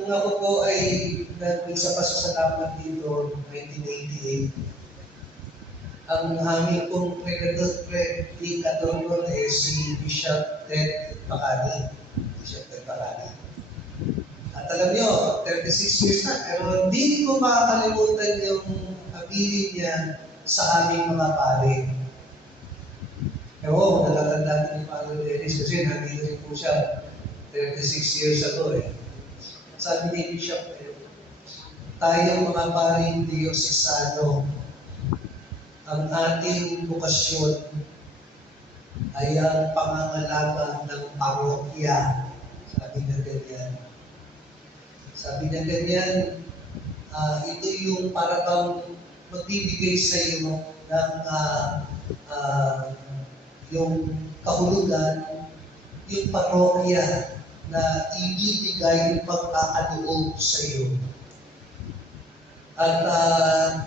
Nung ako po ay nag-isa pasasalamat dito, 1988, ang aming pong predicador doon ay si Bishop Ted Bacani. Bishop Ted Bacani. At alam nyo, 36 years na, pero hindi ko makakalimutan yung ability niya sa aming mga pare. Ewan, natatanda natin ni Father Dennis kasi nandito rin po siya 36 years ago eh. Sabi ni Bishop, tayong mga paring Diyosisano, ang ating bukasyon ay ang pangangalaga ng parokya. Sabi niya ganyan. Sabi niya ganyan, ito yung parang magbibigay sa iyo ng yung kahulugan, yung parokya na ibibigay yung pagkakaloob sa iyo. At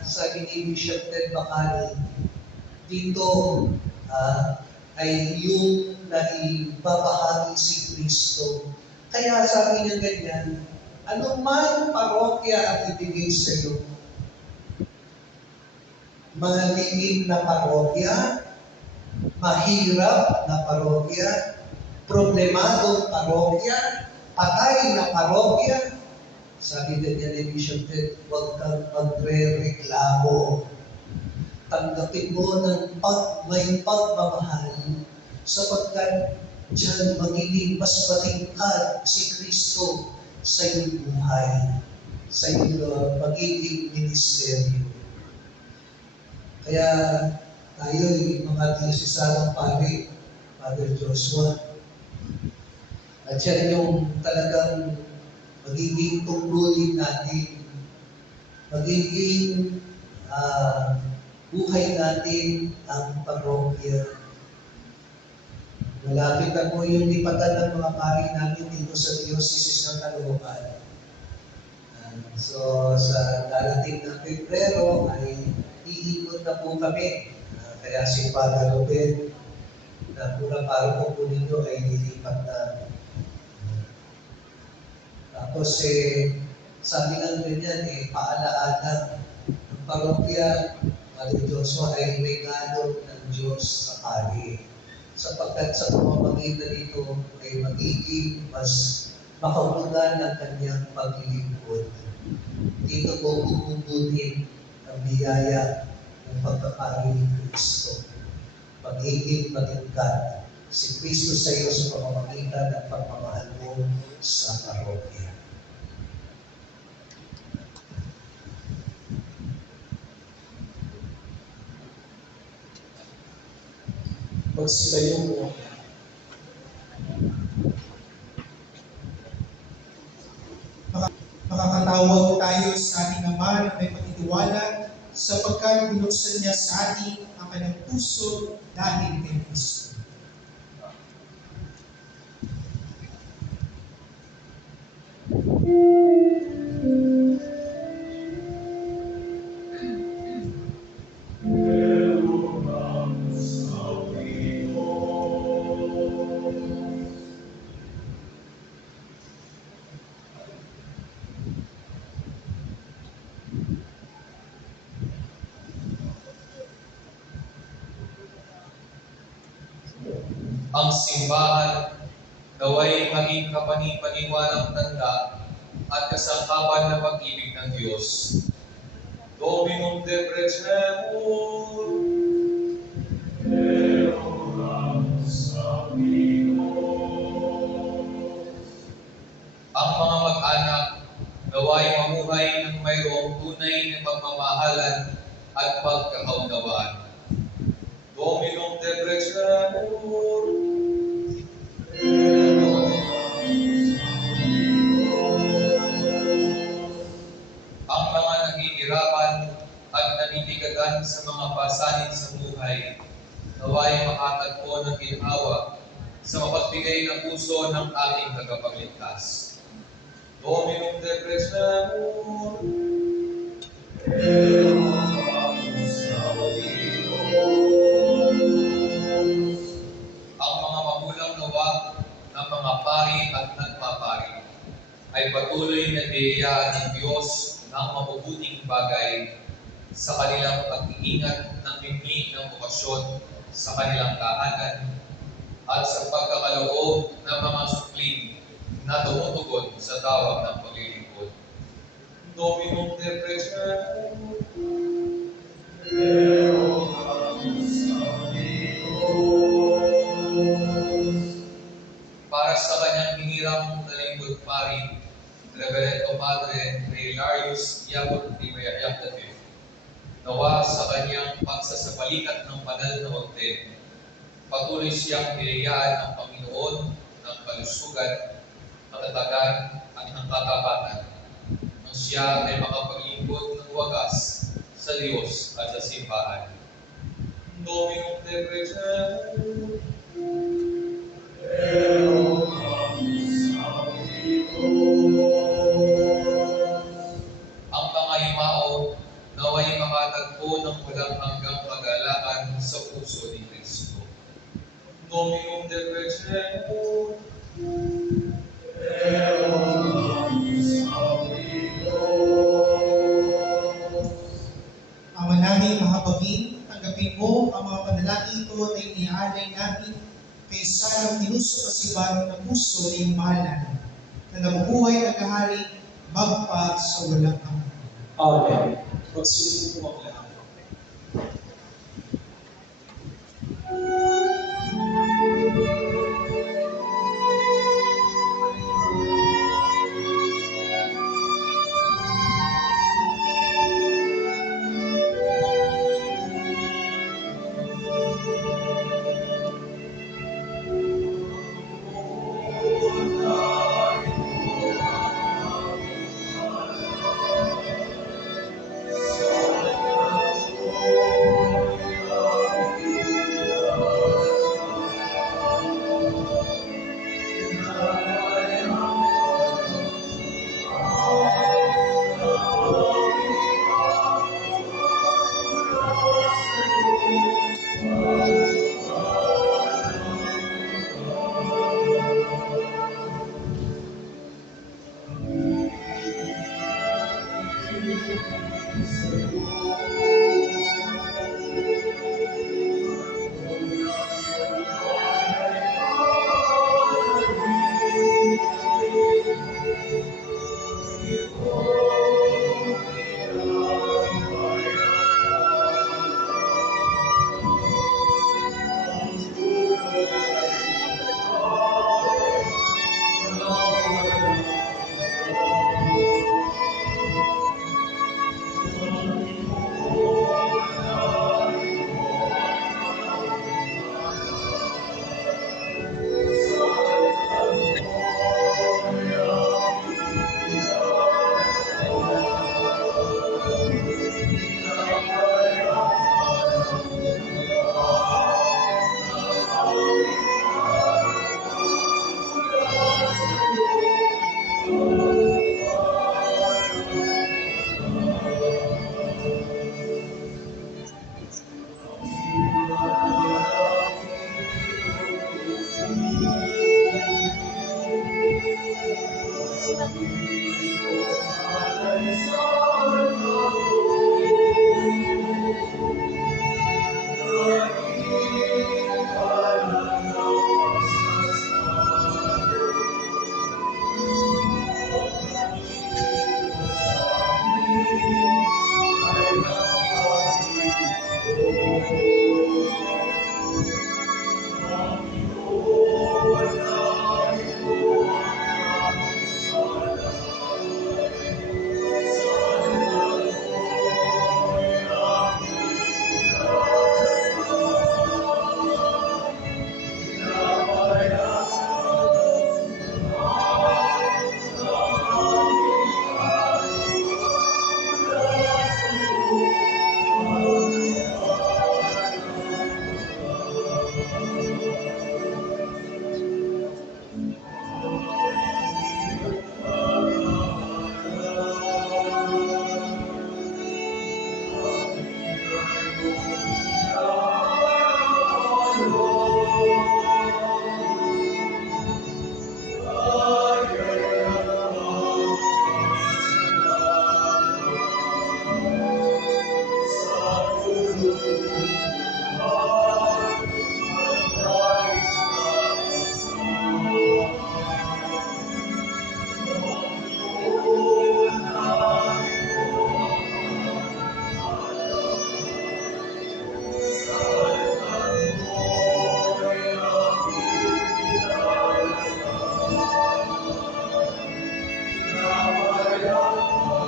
sabi ni Bishop Ted Bacani, dito ay yung naibabahagi si Kristo. Kaya sabi niya ganyan, anumang parokya at ibigay sa iyo, maliit na parokya, mahirap na parokya, problemadong parokya, patay na parokya, sabi niya ni Bishop Ted, huwag kang magre-reklamo. Tanggapin mo ng may pagmamahal sapagkat diyan magiging mas matingkad si Kristo sa iyong buhay, sa iyong magiging ministeryo. Kaya tayo'y mga Diyosesanong pare, Father Joshua, at siya yung talagang magiging tungkulin natin, magiging buhay natin ang parokya. Malapit na po yung lipatan ng mga pari namin dito sa Diocese ng Caloocan. So sa darating na Pebrero ay iikot na po kami. Kaya si Father Robert na pura paroko po ninyo ay nilipat na. Tapos sabi nga ganyan, paalaala ng parokya, Father Joshua ay regalo ng Diyos sa pari. Sapagkat sa pamamagitan nito ay magiging mas makahulugan ang kanyang paglilingkod. Dito po bubunin ang biyaya ng pagpapari ni Kristo. Magiging matingkad si Kristo sa iyo sa pamamagitan ng pagmamahal mo sa parokya. Magsilayo mo. Makakatawag tayo sa ating Ama na may pagtitiwala sapagkat binuksan niya sa atin ang kanyang puso dahil kay Kristo. Ang simbahan naway maging kapani-paniwalang tanda at kasangkapan ng pag-ibig ng Diyos. Dominum de Precemur, ang mga mag-anak naway mamuhay ng mayroong tunay na pagmamahalan at pagkakaunawaan. Dominum de Precemur, ang mga nahihirapan at naninigagan sa mga pasanin sa buhay, naway makatagpo ng ginawa sa mapagbigay ng puso ng ating tagapagligtas. Dominum de Precemur, ang mga magulang nawa ng mga pari at nagpapari ay patuloy patuloy na biyayaan ng Diyos ng mabubuting bagay sa kanilang pag-iingat ng mimik ng bukasyon sa kanilang tahanan at sa pagkakaloob ng mga supling na tumutugon sa tawag ng paglilingkod. Dominum te preserve. Para sa kanyang hinirang na lingkod pari, Reverendo Padre Hilarius Yabon Timayayap V. Nawa sa kanyang pagsasabalikat ng banal na magte, patuloy siyang biyayaan ng Panginoon ng kalusugan, katatagan at ng katapatan nang siya ay makapaglingkod ng wagas sa Diyos at sa simbahan. Dominum te preserve. Ang mga himao naway makatagpo ng walang hanggang kagalakan sa puso ni Kristo. Dominum te preserve. Ama namin mahabagin, tanggapin mo ang mga panalangin ito na iniaalay namin kay Sarang tinusok-asiban ng puso na iyong mahal namin, na nabubuhay at kahari magpa sa walang hanggan. Amen. Magsusunod po ang lahat.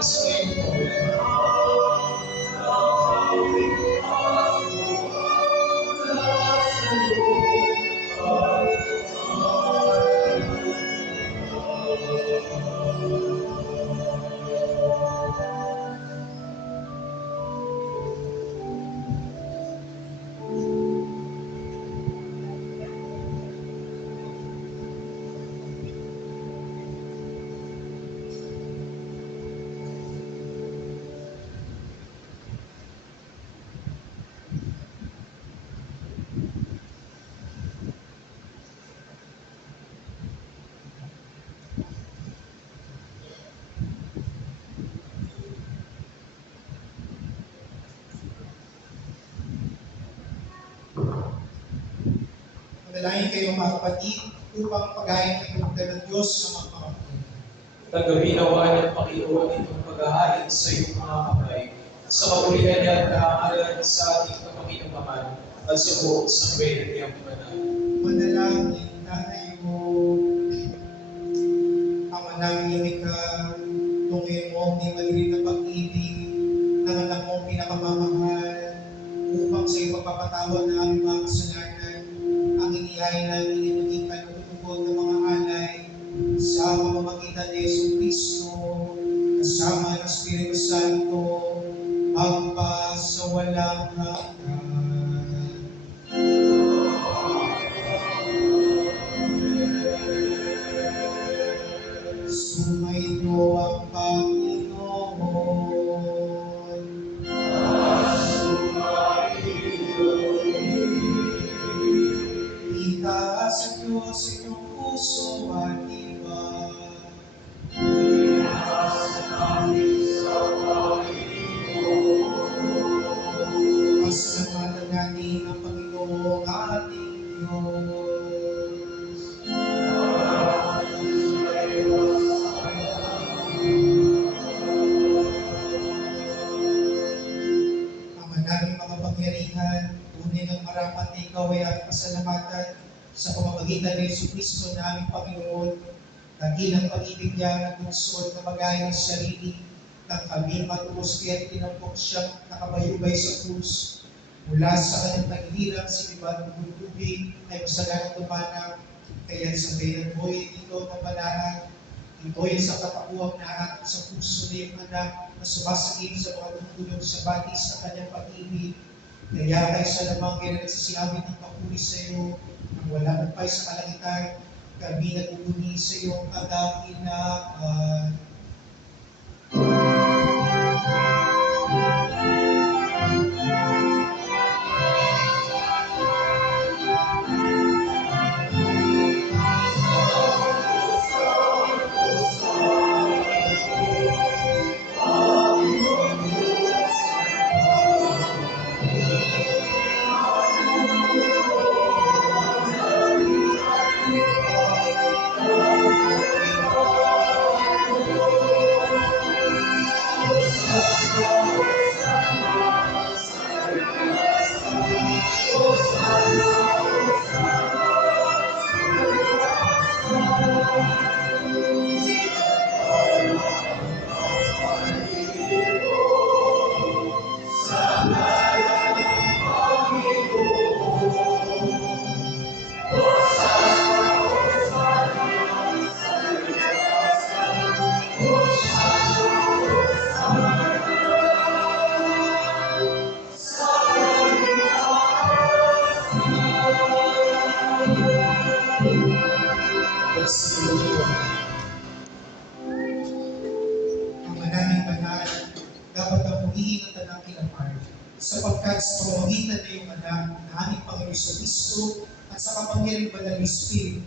Sumayin po ulit. Manalangin kayo mga kapatid upang pagayin ng pagdala ng Diyos sa mga kapatid. Tanggapin nawa ng Panginoon itong pag-aalin sa iyong mga kamay, sa kapulitan niya at kahangalan sa ating kapakinamahan at sa buong sambayan niyang banal. Manalangin tayo. Ama namin lumika, tungin mo ang di maliit na pag-ibig ng anak mong pinakamamahal upang sa iyong pagpapatawad na aming mga kasalanan ang inihain namin ay maging kanututugod ng mga alay sa pamamagitan ni Yesu Cristo kasama ng Espiritu Santo magpa sa walang hanggan. Sumainyo ang Panginoon. Itaas ang Diyos sa inyong puso at ibang. Pasalamatan natin ang Panginoong ating Diyos. Ama namin makapangyarihan, tunay ng marapat na ikaw ay ating pasalamatan sa pamamagitan ng Yesu Cristo na aming Panginoon. Dakilang pag-ibig niya ng puso at namagay ng sarili ng kami matubos kaya't tinampok siyang nakabayubay sa krus. Mula sa kanyang tagiliran, siniban ng tubig ay masaganang tumanang, kaya't sa bayan mo'y ito na banaan. Ito'y sa katapuang na atin sa puso na yung anak na sumasagip sa mga tumutulong sa batis ng kanyang pag-ibig. Kaya kayo sa lamang kayo nagsisiyabi ng papuri sa iyo, ang walang upay sa kalangitan, kami naguguni sa iyong kadakilaan. Ang manaming banal, dapat ang purihin ang tanang kinapal, sapagkat sa pamamagitan na iyong anak na aming Panginoon Kristo at sa kapangyarihang banal ng Espiritu,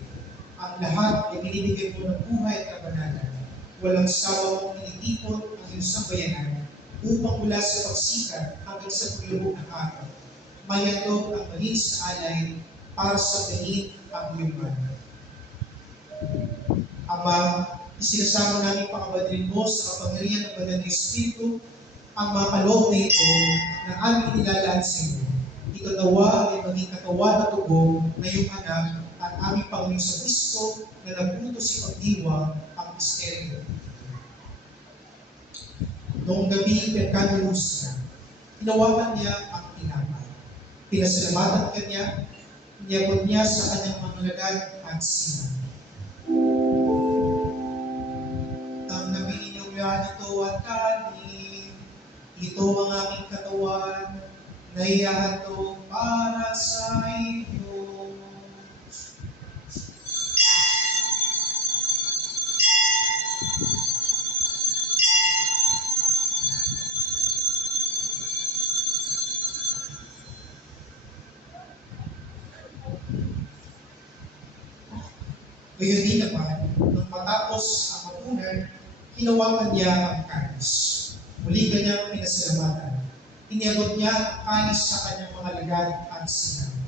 ang lahat ay binibigay mo ng buhay at kabanalan. Walang sawa mong initipon ang iyong sambayanan upang mula sa pagsikat hanggang sa paglubog ng araw, mayatog ang malinis na alay para sa gahin ang iyong banal. Ama, isinasama namin pakabalin mo sa kapangyarihan ng banal ng Espiritu ang mga kaloob na ito na aming nilalaan sa iyo. Ito nawa ay maging katawan at tubo na iyong anak at aming Panginoon sa Kristo na nagbuto si pagdiwa ang misteryo. Noong gabi, pagkalulos na, hinawakan niya ang tinapay. Pinasalamatan kanya, iniyabot niya sa kanyang mga lagad at sinabi, "Tanggapin ninyong yan ito at kanin. Ito ang aking katawan na ihahandog para sa inyo." Gayon din naman, nang matapos ang hapunan, hinawakan niya ang kanis. Muli kanyang pinasalamatan. Iniabot niya ang kanis sa kanyang mga lagad at sinabi,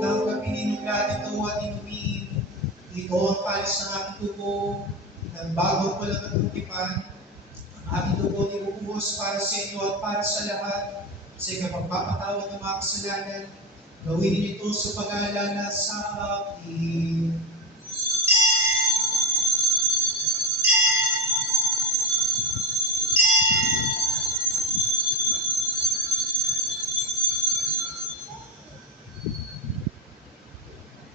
"Tanggapin ninyong lahat ito at inumin. Ito ang kanis ng aking dugo, ng bagong walang katutipan. Ang aking dugo nibubuhos para sa inyo at para sa lahat sa ikapagpapatawad ng mga kasalanan. Gawin niyo ito sa pag-aalala sa akin."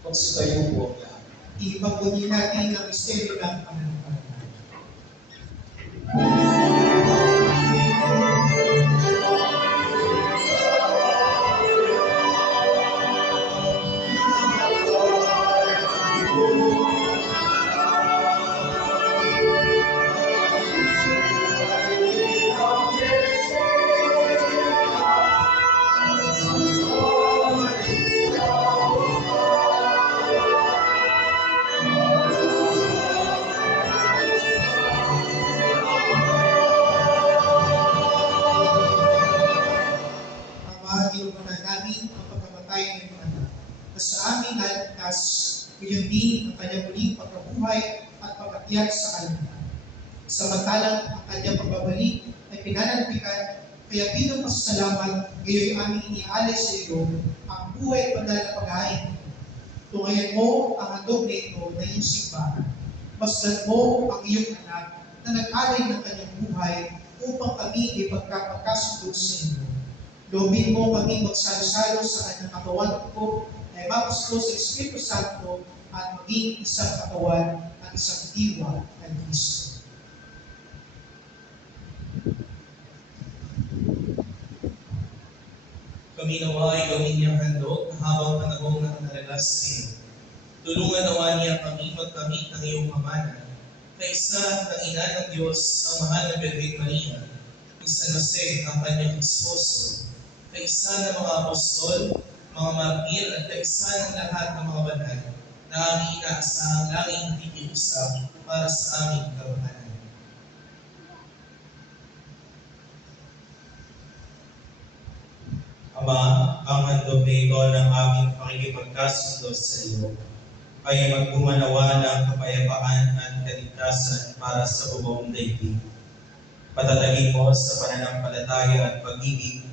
Magsitayo po ang lahat. Ipagpuni natin ang misteryo ng pananampalataya. Ama, inuunahan namin ang pagkamatay ng iyong anak, na sa amin naligtas, gayon din ang kanyang muling pagkabuhay at pagkatiyak sa kalangitan. Samantalang ang kanyang pagbabalik ay pinananabikan, kaya bilang pasasalamat, gayon aming iniaalay sa iyo ang buhay at banal na paghahain. Tungayan mo ang handog na ito na iyong simbahan. Masdan mo ang iyong anak na nag-alay ng kanyang buhay upang kami ipagkapagkasundo sa inyo. Loobin mo kami magsalo-salo sa kanyang katawan ko ay mapusto sa Espiritu Santo at maging isang katawan at isang diwa ng Kristo. Kami nawa ay gawin niyang handog habang panahong nakatalagas sa iyo. Tulungan nawa niya kami magkamit ng iyong pamana. Kaisa ng ina ng Diyos, ang mahal na Birhen Maria, ni San Jose, ang kanyang esposo, kaisa ng mga apostol, mga martir at kaisa ng lahat ng mga banal na aming inaasahang laging nakikiusap para sa aming kapakanan. Ama, ang handog na ito ng aming pakikipagkasundo sa iyo ay magkumanawa ng kapayapaan at kaligtasan para sa buong daigdig. Patatagin mo sa pananampalataya at pag-ibig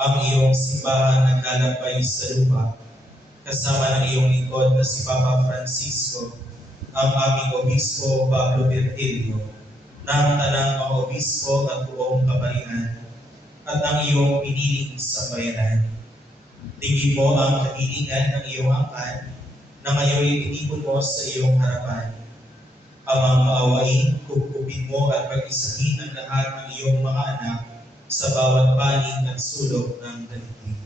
ang iyong simbahan naglalakbay sa lupa, kasama ng iyong lingkod na si Papa Francisco, ang aming Obispo Pablo Virgilio, ng tanang mga obispo at buong kaparian, at ang iyong piniling sambayanan. Tingin mo ang kahilingan ng iyong angkan na ngayon itinipon mo sa iyong harapan. Amang maawain, kupkupin mo at pag-isahin ang lahat ng iyong mga anak sa bawat panig at sulok ng daigdig.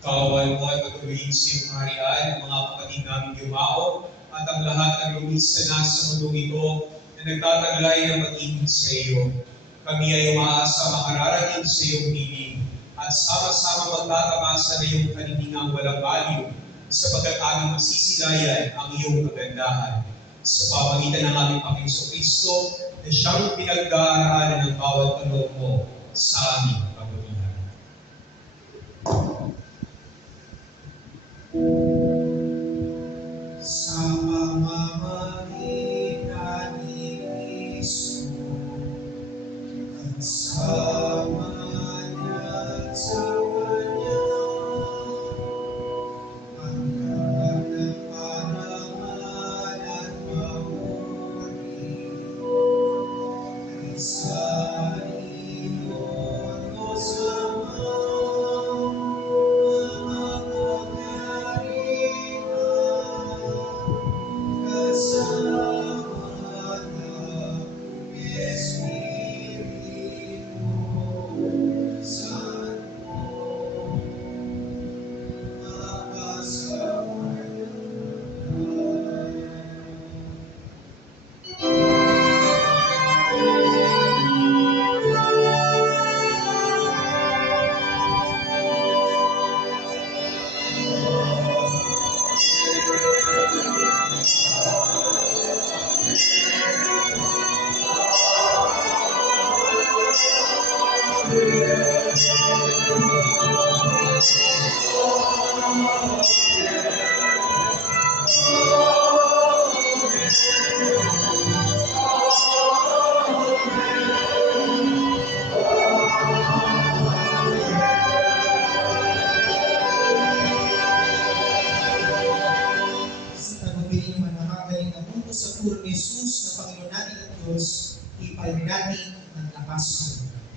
Kaaway mo at patuloyin sa iyong kaharian ang mga kapatid namin yumao at ang lahat ng lumis na nasa mundong ito na nagtataglay ng pag-ibig sa iyo. Kami ay umaasa makararating sa iyong piling at sama-sama magtatamasa na iyong kaniningang walang baliw sapagkat aming masisilayan ang iyong kagandahan. Sa pamagitan ng aming Panginoon Kristo na siyang pinagdaraanan ng bawat kaloob mo sa aming kabutihan. Sa pamamagitan ni Kristo, kasama niya at sa Kanya, ang lahat ng karangalan Diyos, ipalig natin ng lakas ng loob.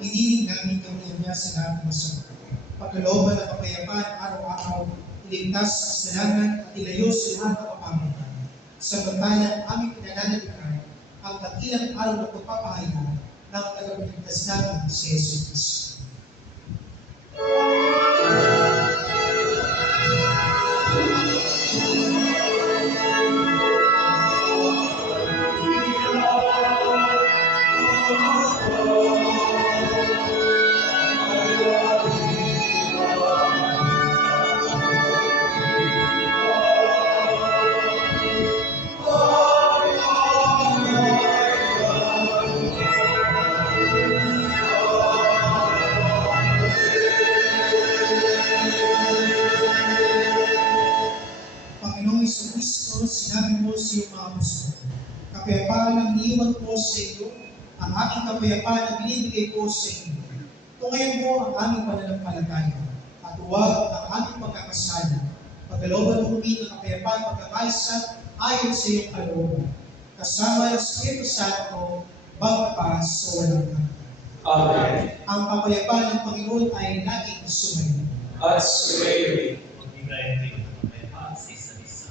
Iniling namin kami niya sa lahat ng masama. Pagkalooban ng kapayapaan araw-araw, iligtas sa kasalanan at ilayo sa lahat ng kapamagitan. Samantalang aming pinananalikan ang dakilang araw ng pagpapahayag ng tagapagligtas namin si Jesus Cristo. Panginoong Jesucristo, sinabi mo sa iyong mga apostol, kapayapaan ang iniwan ko sa iyo, ang aking kapayapaan ang binibigay ko sa inyo. Tungayan mo ang aming pananampalataya, at huwag ang aming pagkakasala. Pagkalooban mo kami ng kapayapaan pagkakaisa ayon sa iyong kalooban. Kasama ng Espiritu Santo, magpa sa walang hanggan. Amen. Ang kapayapaan ng Panginoon ay laging sumayo. At sumayo. Magbigay tayo ng kapayapaan sa isa't isa.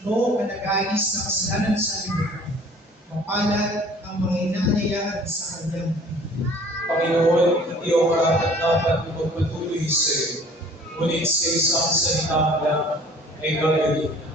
ito ang nag-aalis ng kasalanan sa libutan. Mapalad ang mga inaanyayahan sa kanyang Panginoon, hindi ako karapat-dapat na magpatuloy sa iyo, ngunit sa isang salita lang ay gagaling na.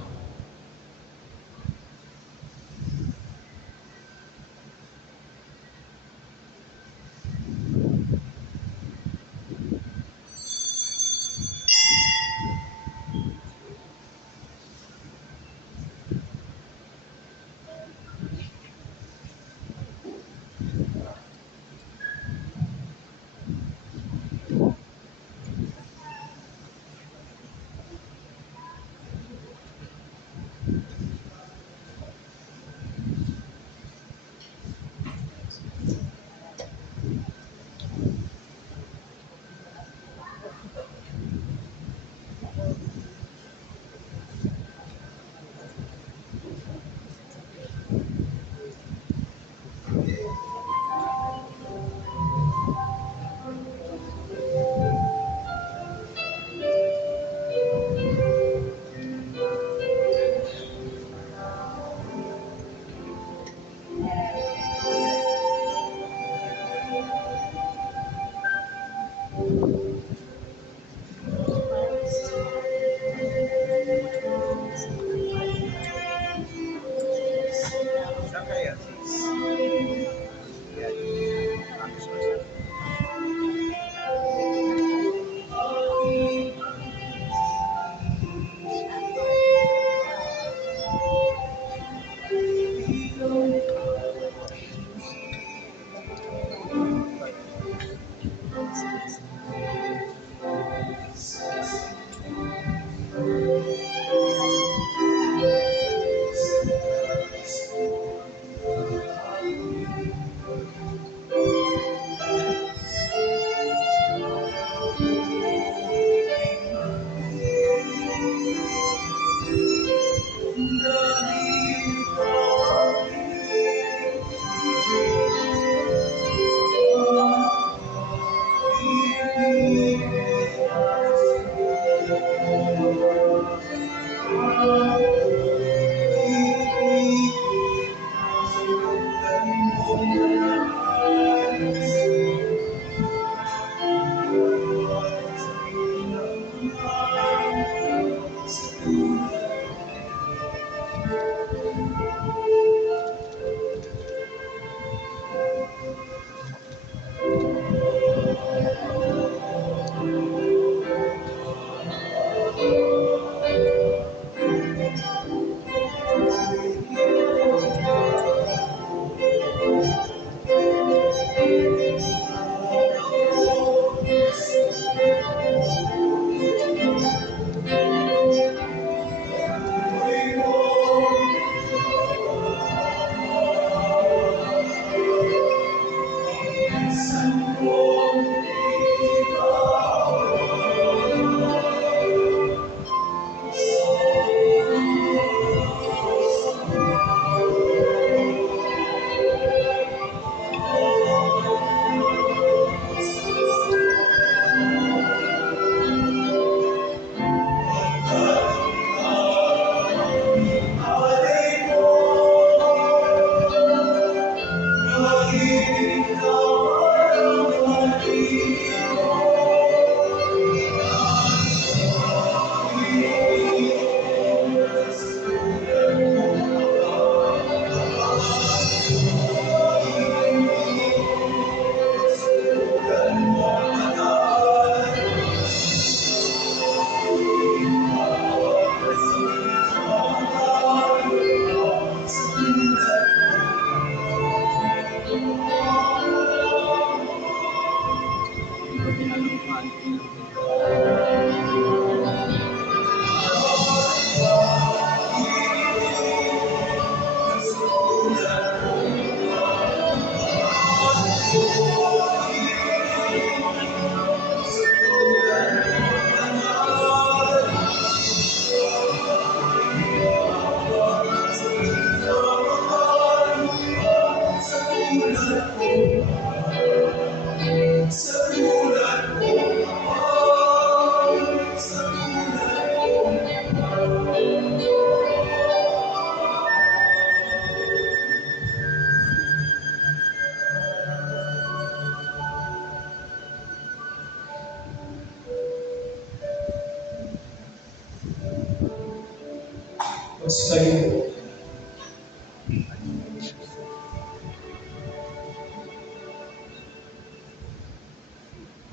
Magsitayo po.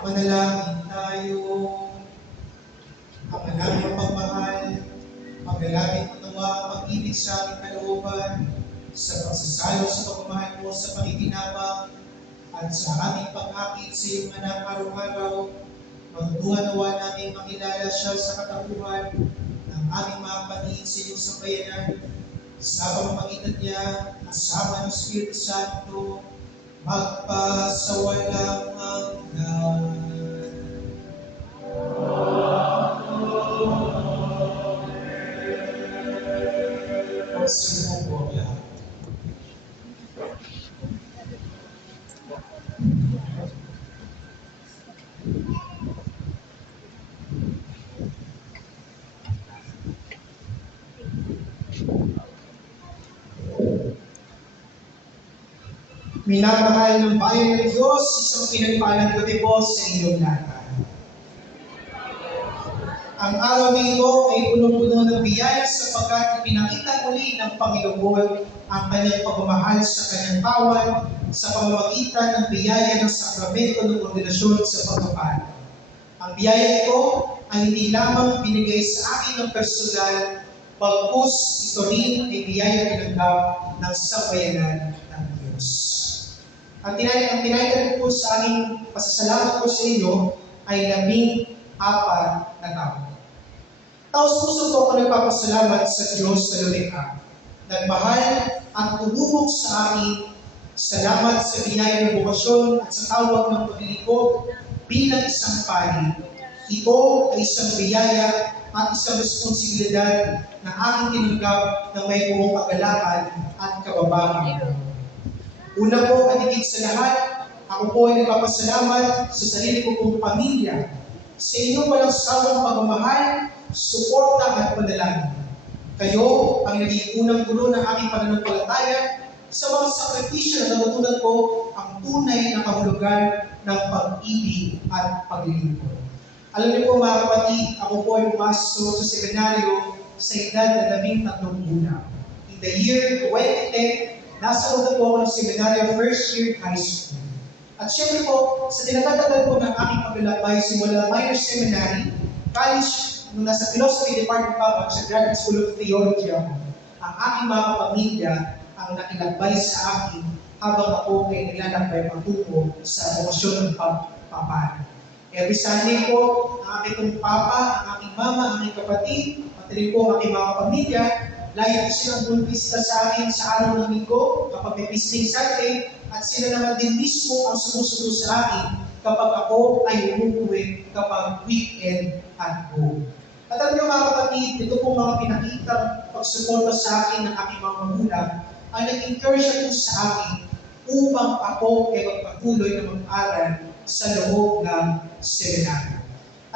Manalangin tayo. Ang aming pagmahal, paglalapit mo nawa ang pag-ibig sa aming kalooban, sa pagsasalo sa pagmamahal mo sa pakikinabang, at sa aming pag-akit sa iyong anak araw-araw, matutuhan nawa namin makilala siya sa katapuhan ng aming mga kapatid sa iyong sambayanan, sa pamamagitan niya, kasama ng Espiritu Santo, magpasawalang hanggan. Magsimupo po ang lahat. Minamahal ng bayan ng Diyos, isang pinagpalang gabi po sa inyong lahat. Ang araw na ito ay punong-puno ng biyaya sapagkat ipinakita muli ng Panginoon ang kanyang pagmamahal sa kanyang bawat sa pamamagitan ng biyaya ng sakramento ng ordinasyon sa pagpapala. Ang biyaya ito ay hindi lamang binigay sa akin ng personal, bagkus ito rin ay biyaya tinanggap ng sambayanan ng Diyos. Ang tinaytan po sa aking pasasalamat po sa inyo ay 14 na taon. Taos puso po ako nagpapasalamat sa Diyos sa lumikha. Nagmahal at tumubog sa akin. Salamat sa biyaya ng bukasyon at sa tawag ng paglilingkod bilang isang pari. Ito ay isang biyaya at isang responsibilidad na aking tinanggap ng may buong kagalakan at kababahan. Una po at higit sa lahat, ako po ay nagpapasalamat sa sarili ko pong pamilya, sa inyong walang sawang pagmamahal, suporta at panalangin. Kayo ang naging unang gulo ng aking pananampalataya sa mga sakripisyo na natutunan ko ang tunay na kahulugan ng pag-ibig at paglilingkod. Alam niyo po mga kapatid, ako po ay pumasok sa seminaryo sa edad na 13 buwan. In the year 2010, nasa loob po ako ng seminaryo first year high school. At syempre po, sa tinatatagal po ng aking paglalakbay simula minor seminary, college, nung nasa philosophy department pa ako sa Graduate School of Theology ako, ang aking mga pamilya ang nakilakbay sa akin habang ako ay nilalakbay patungo sa emosyon ng pagpapala. Every Sunday po, ang aking pong papa, ang aking mama, ang aking kapatid, at rin po ang aking mga pamilya, lagi po silang bumisita sa akin sa araw ng linggo kapag may visiting Sunday, at sila naman din mismo ang sumusunod sa akin kapag ako ay umuwi kapag weekend at home. At alam niyo mga kapatid, ito po mga pinakitang pagsuporta sa akin ng aking mga magulang ang nag-encourage po sa akin upang ako ay magpatuloy na mag-aral sa loob ng seminaryo.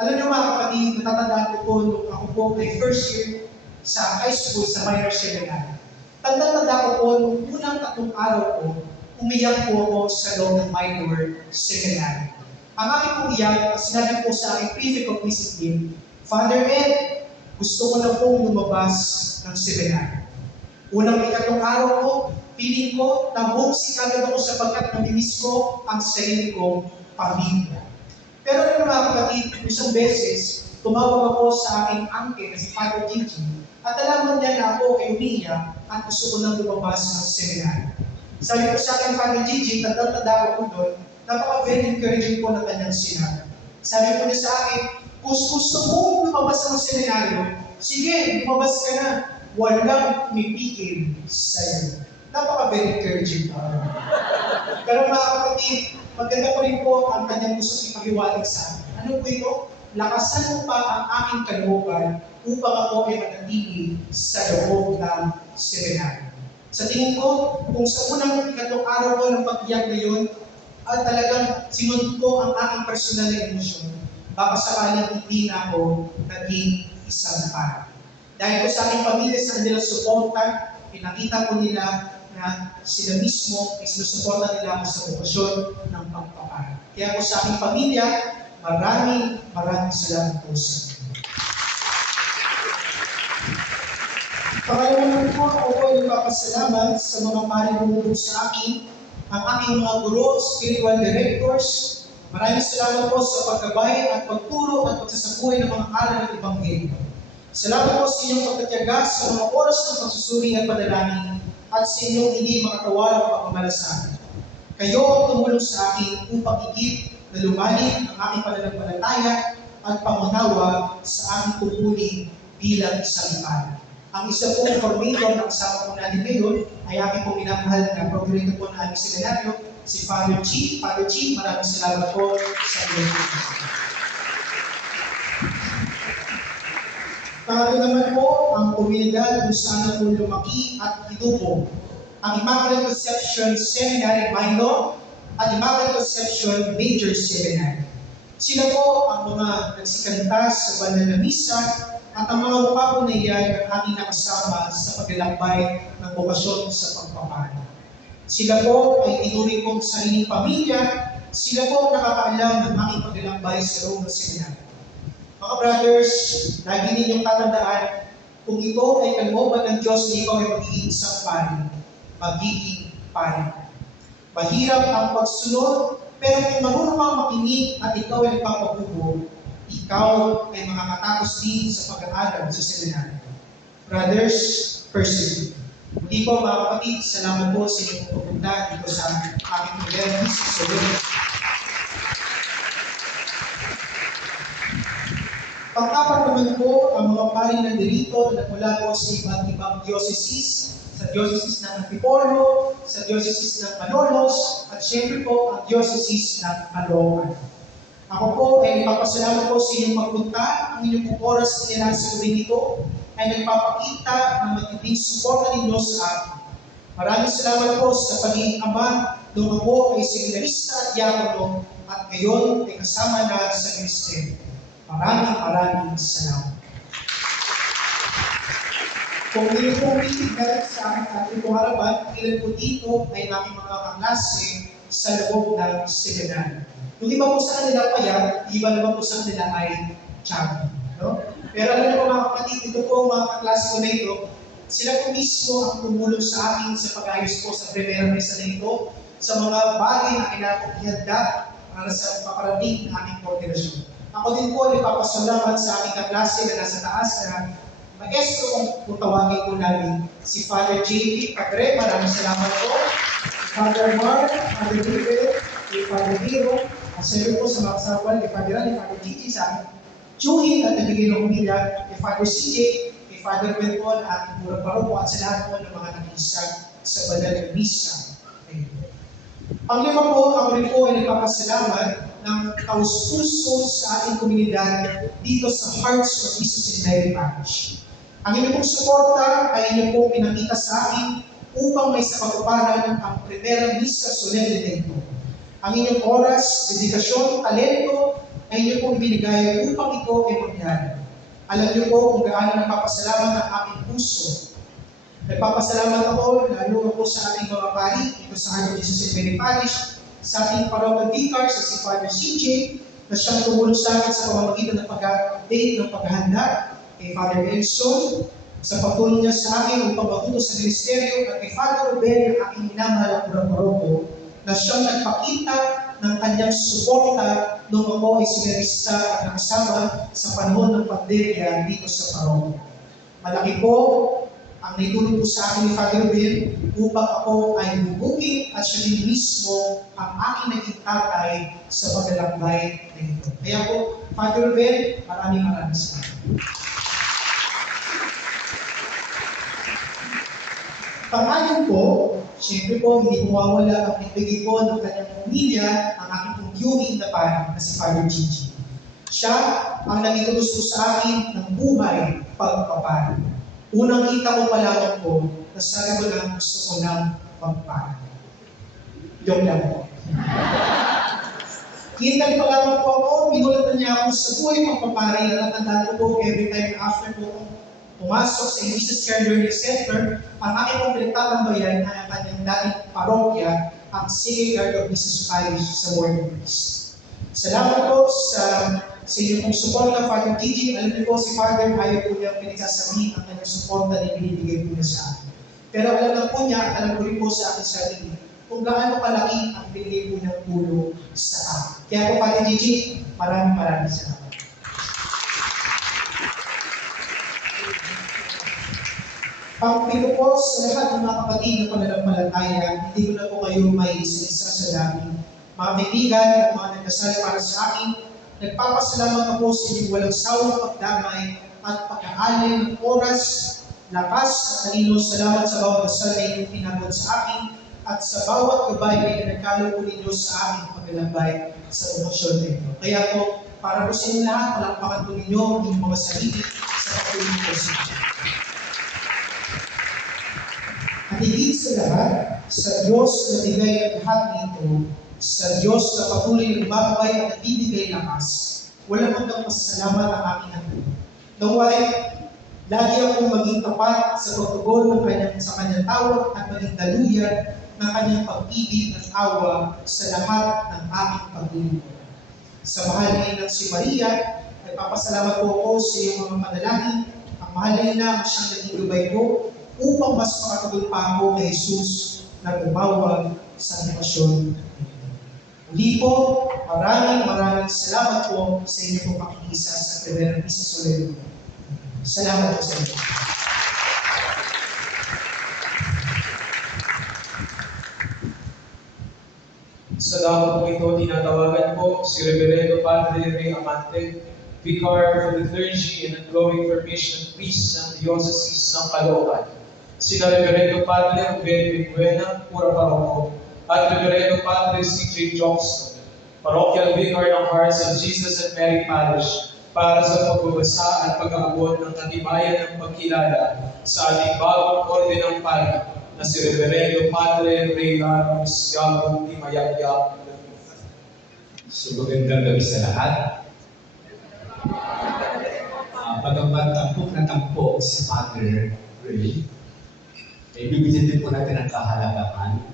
Alam niyo mga kapatid, natatandaan ko po nung ako po ay first year sa high school sa minor seminary. Tanda-tanda ko po nung unang 3 araw ko, umiyak po ako sa loob ng minor seminary. Ang aking umiyak, sinabi po sa aking prefect of discipline, Father Ed, gusto ko na pong lumabas ng seminary. Unang 3 araw ko, piling ko, nabugsi kagad ako sapagkat namimiss ko ang sarili kong pamilya. Pero ano mga kapatid, isang beses, tumawag ako sa aking uncle na si Father Gigi at alaman niya na ako ay umiyak at gusto ko nang lumabas ng seminary. Sabi ko sa akin, Father Gigi, tanda ko doon, napaka-very encouraging po na kanyang sinabi. Sabi ko niya sa akin, kung gusto mo lumabas ng seminaryo, sige, lumabas ka na. Walang mipigil sa'yo. Napaka-very encouraging pa. Pero mga kapatid, maganda po rin po ang kanyang gusto ipag-iwalig sa akin. Ano po ito? Lakasan mo pa ang aking kalooban upang ako ay manatili sa loob ng seminaryo. Sa tingin ko, kung sa unang 3 araw ko ng pag-iyak na yun, at talagang sinunod ko ang aking personal na emosyon, baka sakaling hindi na ako naging isang pari. Dahil ko sa aking pamilya sa kanilang suporta, pinakita ko nila na sila mismo ay sinusuporta nila ako sa bukasyon ng pagpapari. Kaya ko sa aking pamilya, maraming salamat po sa inyo. Pangalawa naman po, ako po ay nagpapasalamat sa mga parinunod sa akin, ang aking mga guro, spiritual directors. Maraming salamat po sa paggabay at pagturo at pagsasabuhay ng mga aral ng Ebanghelyo. Salamat po sa inyong pagtatiyaga sa mga oras ng pagsusuri at panalangin at sa inyong hindi makatawalang pagmamalasakit. Kayo ang tumulong sa akin upang higit na lumalim ang aking pananampalataya at pangunawa sa aking tungkulin bilang isang tao. Ang isa pong coordinator na kasama po natin ngayon ay aking pong minamahal na programa po na aming seminaryo, si Father Chi. Father Chi, maraming salamat po sa inyong pagkakas. Pangalan naman po ang komunidad kung saan po lumaki at inupo ang Immaculate Conception Seminary Minor at Immaculate Conception Major Seminary. Sila po ang mga nagsikanta sa banal na misa at ang mga mukha po na iyan ang aking nakasama sa paglalakbay ng bokasyon sa pagpapala. Sila po ay tinuring kong sariling pamilya, sila po nakakaalam ng aking paglalakbay sa loob ng seminary. Mga brothers, lagi ninyong tatandaan, kung ito ay kalooban ng Diyos na ikaw ay magiging isang pari, magiging pari. Mahirap ang pagsunod, pero kung marunong kang makinig at ikaw ay nagpapabubo, ikaw ay makakatapos din sa pag-aaral sa seminary. Brothers, persevere. Muli po mga kapatid, salamat po sa inyong pagpunta dito sa aking programa sa Solon. Pang-apat naman po, ang mga paring nandirito na mula po sa iba't ibang diocese, sa diocese ng Antipolo, sa diocese ng Malolos, at syempre po ang diocese ng Caloocan. Ako po ay nagpapasalamat po sa inyong pagpunta. Ang inyong pong oras nila sa gawin ito ay nagpapakita ng matinding suporta ninyo sa akin. Maraming salamat po sa pagiging ama nung ako ay seminarista at diakono at ngayon ay kasama na sa ministeryo. Maraming salamat. Kung hindi po titignan sa aking pong harapan, ilan po dito ay aking mga kaklase sa loob ng seminary. Yung iba po sa kanila payat, iba naman po sa kanila ay chubby. No? Pero alam niyo po mga kapatid, ito po mga kaklase ko na ito, sila po mismo ang tumulong sa akin sa pag-ayos po sa primera mesa na ito, sa mga bagay na kailangan ihanda para sa paparating ng aking koordinasyon. Ako din po ay papasalamat sa aking kaklase na nasa taas na maestro kung tawagin po namin, si Father J.P. Padre, maraming salamat po. Father Mark, Father David, kay Father Hero, at siyempre po sa mga kasama kay Father Ran, kay Father Gigi, sa akin, Chuhin at nabigay ng humila, kay Father CJ, kay Father Benpon, at murang paroko, at sa lahat po ng mga nakisa sa banal ng misa. Panglima po, ako rin po ay nagpapasalamat ng taus-puso sa ating komunidad dito sa Hearts of Jesus in Mary Parish. Ang inyong pong suporta ay inyong pong pinakita sa akin upang may sapagpaparan ang primera misa solemne na ito. Ang inyong oras, dedikasyon, talento ay inyong pong binigay upang ito ay mangyari. Alam niyo po kung gaano nagpapasalamat ang aking puso. Nagpapasalamat ako, lalo po sa ating mga pari, dito sa Heart of Jesus in Mary Parish, sa ating parochial vicar, sa si Father CJ, na siyang tumulong sa akin sa pamamagitan ng pag-update ng paghahanda, kay Father Elson, sa pagtulong niya sa akin upang matuto sa ministeryo, at kay Father Ruben, ang aking minamahal at paroko, na siyang nagpakita ng kanyang suporta nung ako ay seminarista at nakasama sa panahon ng pandemya dito sa parokya. Malaki po ang naitulong po sa akin ni Father Ruben upang ako ay bubugin at siya din mismo ang aking naging tatay sa paglalakbay na ito. Kaya po, Father Ruben, maraming salamat. Pangalan po, siyempre po, hindi po mawawala ang nagbigay po ng kanyang pamilya, ang aking pong viewing na parang na si Father Gigi. Siya ang nagitulos po sa akin ng buhay pagpapari. Unang kita ko pa lamang po, na sabi ko lang gusto ko ng pagpapari. Yung lang po. Kita pa lamang po ako, minulatan niya ako sa buhay pagpapari na natandaan ko po every time after po pumasok sa Jesus Care Learning Center, ang aking pong pinagtatambayan ay ang kanyang dating parokya, ang Sacred Heart of Jesus Parish sa Word of Peace. Salamat po sa sa inyo pong suporta, Father TJ. Alam niyo po si Father, ayaw po niya pinagsasabihin ang kanyang suporta na binibigay po niya sa akin. Pero alam na po niya at alam ko rin po sa aking sarili kung gaano kalaki ang binigay po niyang tulong sa akin. Kaya po, Father TJ, maraming salamat. Pangpito po sa lahat ng mga kapatid na pananampalataya, hindi ko na po kayo may isa sa dami. Mga kaibigan at mga nagdasal para sa akin, nagpapasalamat ako sa inyong walang sawang pagdamay at pag-aalay ng oras, lakas at talino. Salamat sa bawat dasal na inyong pinagod sa akin at sa bawat gabay na inagkalo po ninyo sa aking paglalambay sa promosyon na ito. Kaya po, para po sa inyo lahat, palakpakan po ninyo ang inyong mga sarili sa pagtulong po sa inyo. At higit sa lahat, sa Diyos na bigay ang lahat nito, sa Diyos na patuloy na gumagabay at nagbibigay lakas, walang hanggang pasasalamat ang aking hanggang. Naway, lagi akong maging tapat sa pagtugon sa kanyang tawag at maging daluyan ng kanyang pag-ibig at awa sa lahat ng aking paglilingkod. Sa mahal na si Maria, nagpapasalamat po ako sa iyong mga panalangin. Ang mahal na ina ang siyang naging gabay ko upang mas makatagol pa ako kay Jesus na umawag sa animasyon. Muli po, maraming salamat po sa inyo pong pakikisa sa Reverend Mrs. Soler. Salamat po sa inyo. Sa dako po ito, tinatawagan po si Reverendo Padre Ray Amante, Vicar for the Clergy and Ongoing Formation of Priests ng Diocese ng Caloocan. Sina Reverendo Padre Rubén Vicuena, Pura Paroko, at Reverendo Padre C.J. Johnston, Parochial Vicar ng Hearts of Jesus and Mary Parish, para sa pagbabasa at pag-aabot ng katibayan ng pagkilala sa ating bagong orde ng pari na si Reverendo Padre Ray Larios Yabong Timayakyak. So magandang gabi sa lahat. Pagkamat tampok si Father Ray, bibigyan din po natin ang kahalagahan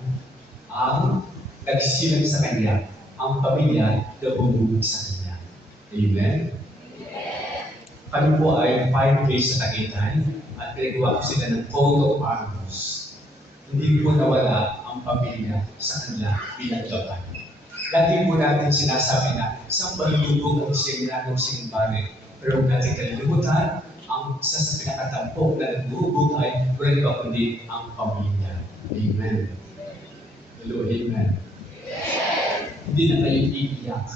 ang nagsilang sa Kanya, ang pamilya na bubugod sa Kanya. Amen? Kami po ay 5 days sa Tagitan at pinagawa ko sila ng coat of arms. Hindi po nawala ang pamilya sa Kanya bilang Japan. Lagi po natin sinasabi na isang balulubog ang siyang ginagawa sa Imbare. Pero huwag natin kalilimutan, ang isa sa pinakatampok na nagbubog ay walang iba kundi ang pamilya. Amen. Hello, amen. Hindi na kayo iiyak.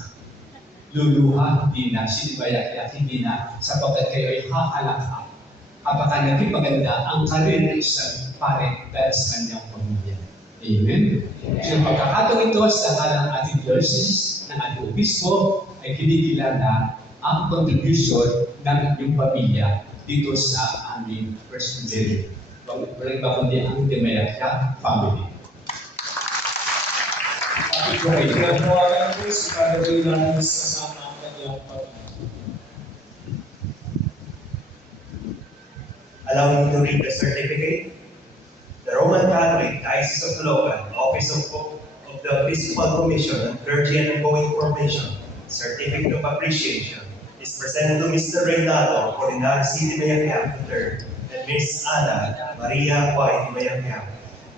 Luluha, hindi na. Sinibayak-yak, hindi na. Sapagkat kayo ay hahalaka. Kapag naging maganda ang karir ng isang pare dahil sa kanyang pamilya. Amen. So, yung pagkakataong ito sa halang ating diocese ng ating obispo ay kinikilala ang contribution ng inyong pamilya dito sa aming presbytery. Walang iba kundi ang Timayakyak family. At ito ay tinatawagan po si Padre Ray Larios kasama ang kanyang pamilya. Allow me to read the certificate. The Roman Catholic Diocese of Caloocan, Office of the Episcopal Commission on Clergy and Ongoing Formation, Certificate of Appreciation, is presented to Mr. Reynaldo Apolinar C. Timayakyak III and Ms. Ana Maria Y. Timayakyak,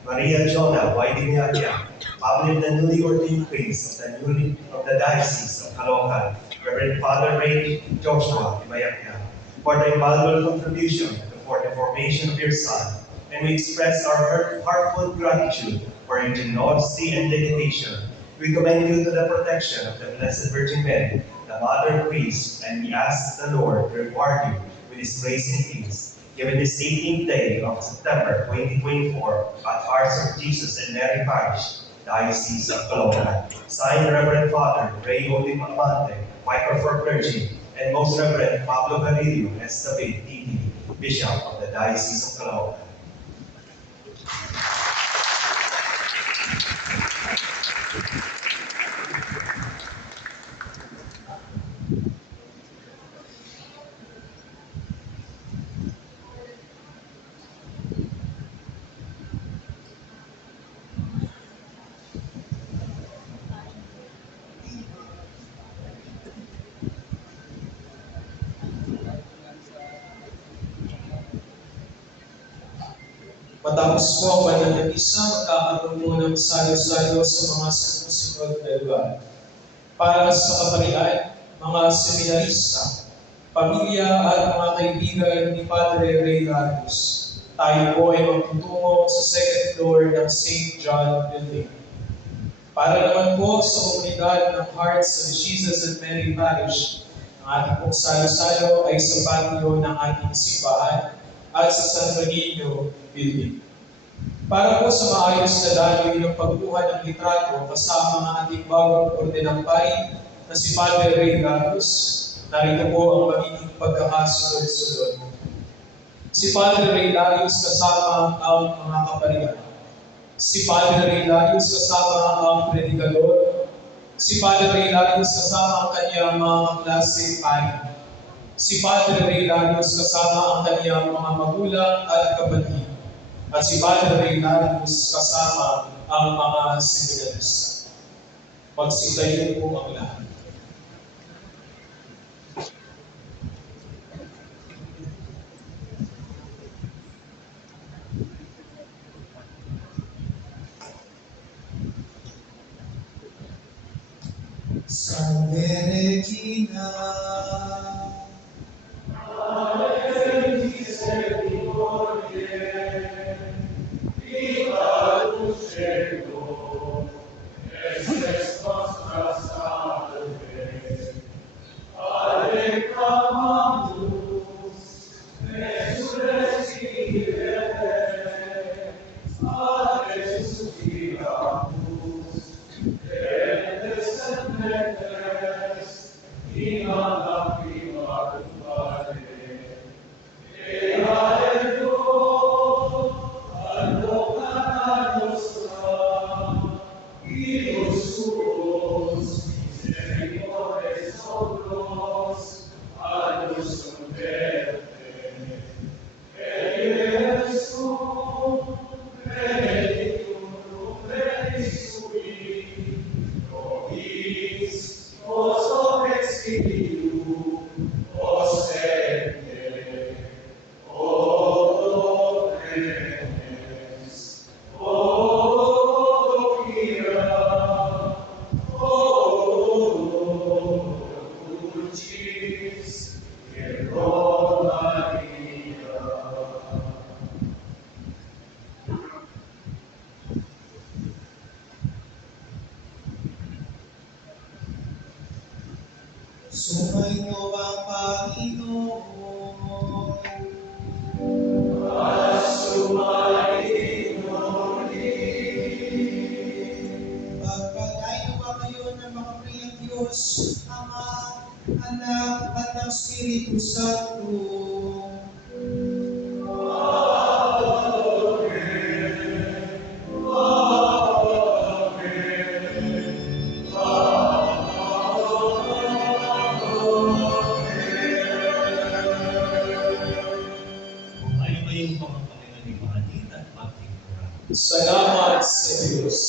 Maria Jonah Y. Timayakyak, public the newly ordained priest of the Diocese of Caloocan, Reverend Father Ray Joshua Timayakyak, for the invaluable contribution for the formation of your son, and we express our heartfelt gratitude for your generosity and dedication. We commend you to the protection of the Blessed Virgin Mary, the Mother Priest, and we ask the Lord to reward you with His grace and peace. Given this 18th day of September 2024 at Hearts of Jesus and Mary Parish, Diocese of Caloocan, signed Reverend Father Ray Amante, Vicar for Clergy, and Most Reverend Pablo Garillo Estapid, TD, Bishop of the Diocese of Caloocan. Matapos po ang banal na misa, magkakaroon po ng salo-salo sa mga sumusunod na lugar. Para sa kaparian, mga seminarista, pamilya at mga kaibigan ni Padre Ray Larios, tayo po ay magtutungo sa second floor ng St. John Building. Para naman po sa komunidad ng Hearts of Jesus and Mary Parish, ang ating pong salo-salo ay sa patio ng ating simbahan at sa San Benigno Building. Para po sa maayos na daloy ng pagkuha ng litrato kasama ang ating bagong ordinang pari na si Padre Ray Larios, narito po ang magiging pagkakasunod-sunod. Si Padre Ray Larios kasama ang mga kaparian. Si Padre Ray Larios kasama ang predikador. Si Padre Ray Larios kasama ang kanyang mga klase pari. Si Padre Ray Larios kasama ang kanyang mga magulang at kapatid. At si Padre Ray Larios kasama ang mga seminarista. Magsigayon po ang lahat. Salve Regina. Sumainyo ang Panginoon. Pagpalain ba kayo ng mga priyang Diyos, Ama, Anak, at ng Espiritu Santo. Salamat sa Diyos.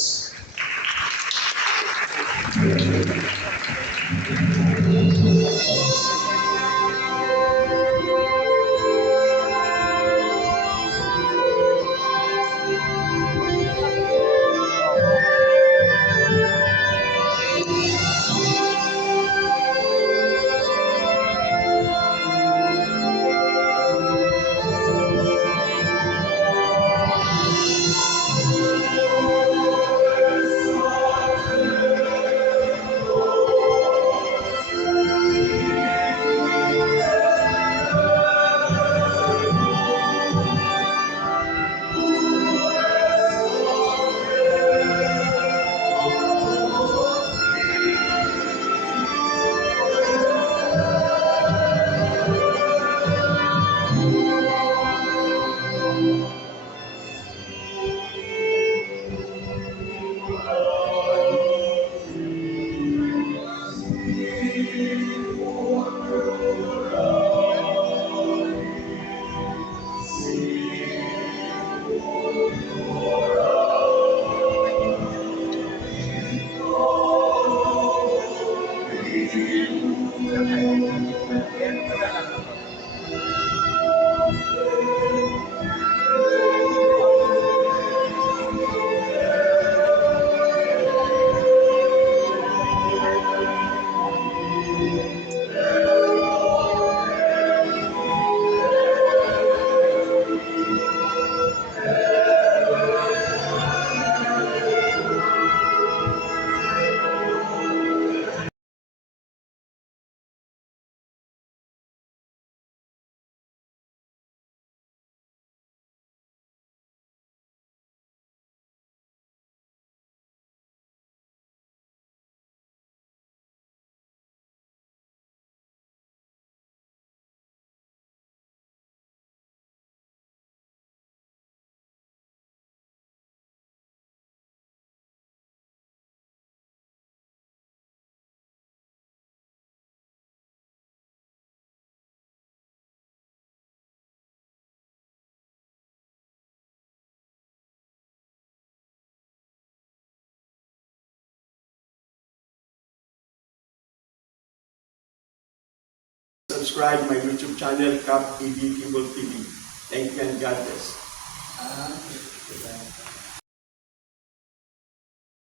subscribe my YouTube channel, Cap ED Cable TV. Thank you and God bless.